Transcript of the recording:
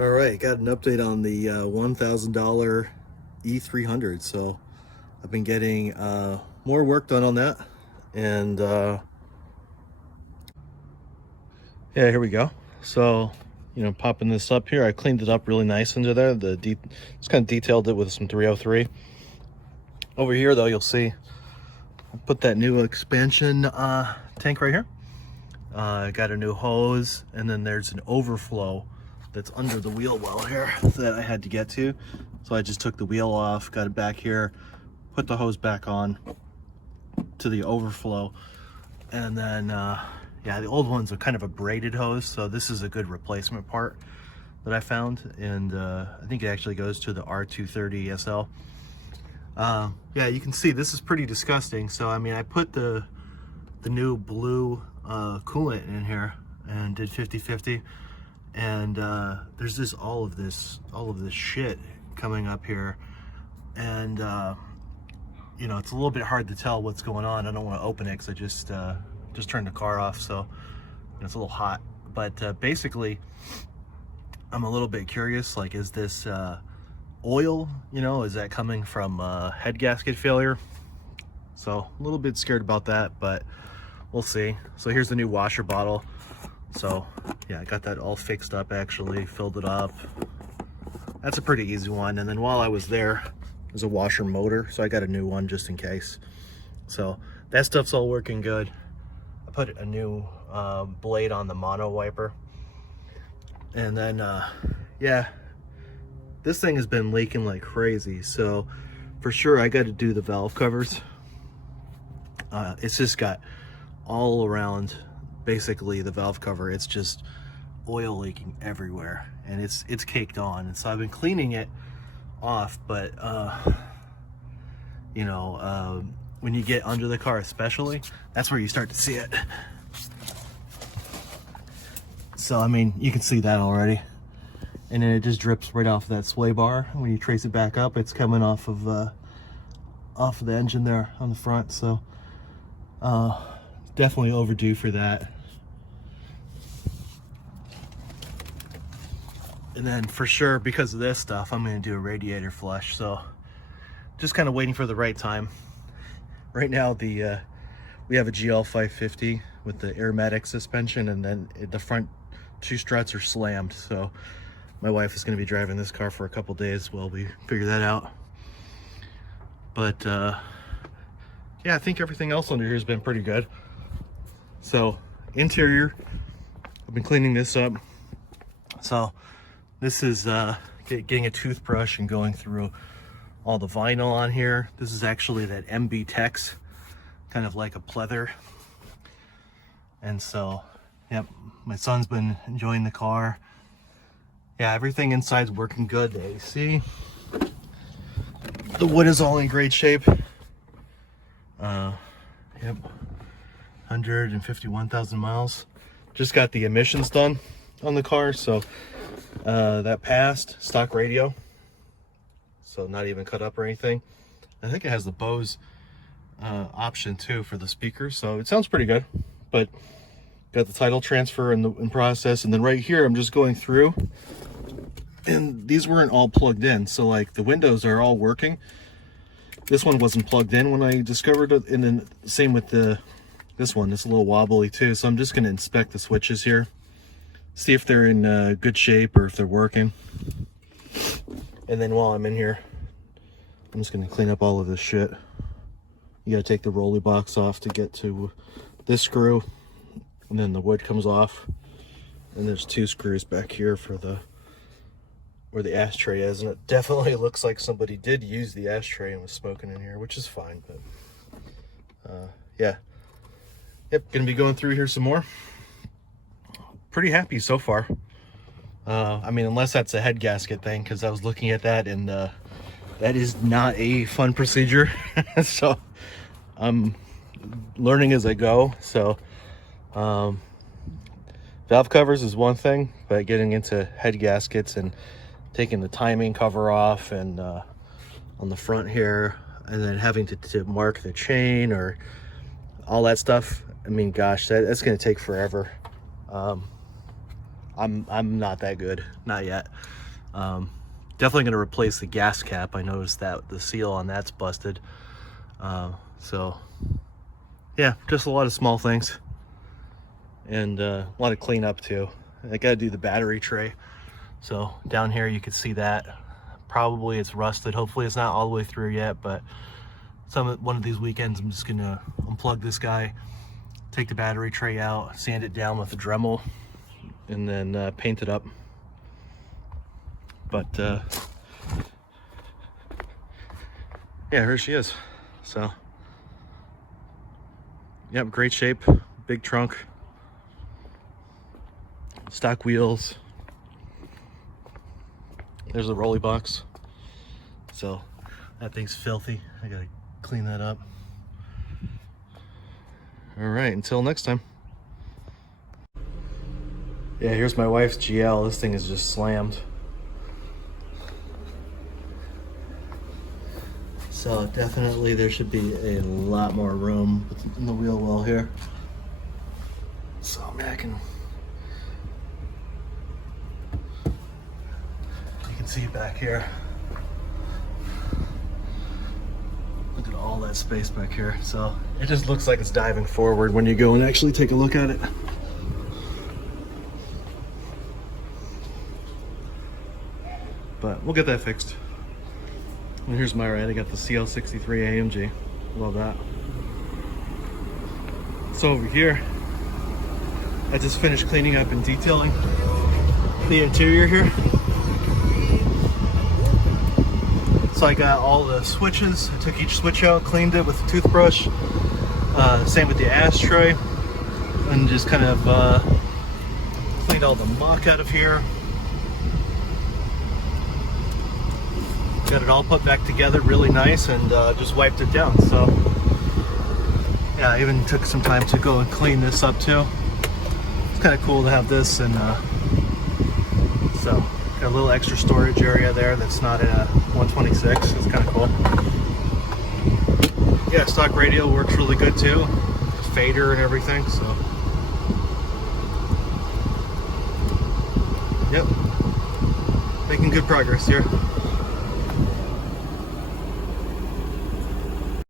All right, got an update on the $1,000 E300. So I've been getting more work done on that, and yeah, here we go. So, popping this up here, I cleaned it up really nice under there. Just kind of detailed it with some 303. Over here, though, you'll see I put that new expansion tank right here. I got a new hose, and then there's an overflow that's under the wheel well here that I had to get to. So I just took the wheel off, got it back here, put the hose back on to the overflow, and then yeah, the old one's are kind of a braided hose, so this is a good replacement part that I found, and I think it actually goes to the R230 SL. Yeah, you can see this is pretty disgusting. So I mean, I put the new blue coolant in here and did 50-50, and there's just all of this shit coming up here, and it's a little bit hard to tell what's going on. I don't want to open it because I just turned the car off, so it's a little hot. But basically, I'm a little bit curious, like, is this oil, is that coming from head gasket failure? So a little bit scared about that, but we'll see. So here's the new washer bottle. So yeah, I got that all fixed up, actually filled it up. That's a pretty easy one. And then while I was there, there's a washer motor, so I got a new one just in case. So that stuff's all working good. I put a new blade on the mono wiper, and then yeah, this thing has been leaking like crazy. So for sure I got to do the valve covers. It's just got all around, basically the valve cover, it's just oil leaking everywhere, and it's caked on. And so I've been cleaning it off, but when you get under the car especially, that's where you start to see it. So I mean, you can see that already, and then it just drips right off that sway bar. When you trace it back up, it's coming off of the engine there on the front. So definitely overdue for that. And then for sure, because of this stuff, I'm going to do a radiator flush. So just kind of waiting for the right time. Right now, we have a GL 550 with the AIRMATIC suspension, and then the front two struts are slammed. So my wife is going to be driving this car for a couple days while we figure that out. But yeah, I think everything else under here has been pretty good. So interior, I've been cleaning this up. So this is getting a toothbrush and going through all the vinyl on here. This is actually that MB Tex, kind of like a pleather. And so, yep, my son's been enjoying the car. Yeah, everything inside's working good. The AC, the wood is all in great shape. Yep, 151,000 miles. Just got the emissions done on the car, so that passed. Stock radio, so not even cut up or anything. I think it has the Bose option too for the speakers, so it sounds pretty good. But got the title transfer in process, and then right here I'm just going through, and these weren't all plugged in, so like the windows are all working. This one wasn't plugged in when I discovered it, and then same with this one. It's a little wobbly too, so I'm just going to inspect the switches here, see if they're in good shape or if they're working. And then while I'm in here, I'm just going to clean up all of this shit. You got to take the rolly box off to get to this screw, and then the wood comes off, and there's two screws back here for where the ashtray is, and it definitely looks like somebody did use the ashtray and was smoking in here, which is fine. But yeah, yep, gonna be going through here some more. Pretty happy so far. I mean, unless that's a head gasket thing, because I was looking at that, and that is not a fun procedure. So I'm learning as I go. So valve covers is one thing, but getting into head gaskets and taking the timing cover off, and on the front here, and then having to mark the chain or all that stuff, I mean, gosh, that's going to take forever. I'm not that good, not yet. Definitely going to replace the gas cap. I noticed that the seal on that's busted. So yeah, just a lot of small things, and a lot of cleanup too. I got to do the battery tray. So down here you can see that probably it's rusted. Hopefully it's not all the way through yet, but one of these weekends I'm just gonna unplug this guy, take the battery tray out, sand it down with a Dremel, and then paint it up. But yeah, here she is. So yep, great shape, big trunk, stock wheels. There's the rolly box. So that thing's filthy. I gotta clean that up. All right, until next time. Yeah, here's my wife's GL. This thing is just slammed. So definitely there should be a lot more room in the wheel well here. So man, you can see back here. Look at all that space back here. So it just looks like it's diving forward when you go and actually take a look at it. But we'll get that fixed. And here's my ride. I got the CL63 AMG. Love that. So over here, I just finished cleaning up and detailing the interior here. So I got all the switches. I took each switch out, cleaned it with a toothbrush. Same with the ashtray. And just kind of cleaned all the muck out of here. Got it all put back together really nice, and just wiped it down. So yeah, I even took some time to go and clean this up too. It's kind of cool to have this, and so got a little extra storage area there that's not in a 126. It's kind of cool. Yeah, stock radio works really good too, fader and everything. So yep, making good progress here.